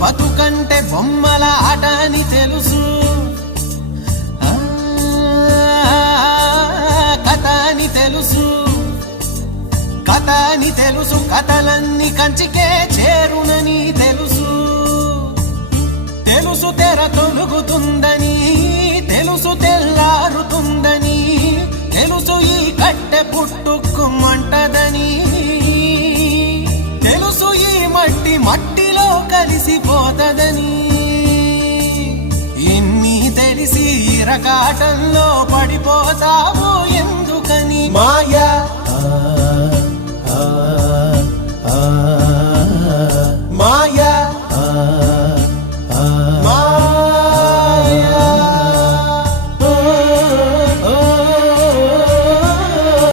బతుకంటే బొమ్మల ఆట అని తెలుసు, కథ అని తెలుసు, కథ అని తెలుసు, కథలన్నీ కంచికే చేరునని తెలుసు. తెలుసు తెర తొలుగుతుందని, తెలుసు తెల్లారుతుందని, తెలుసు ఈ కట్టె పుట్టుకుమంటదని, తెలుసు ఈ మట్టి మట్టిలో కలిసిపోతదని. ఇన్ని తెలిసి ఇరకాటంలో పడిపోతావు ఎందుకని? మాయ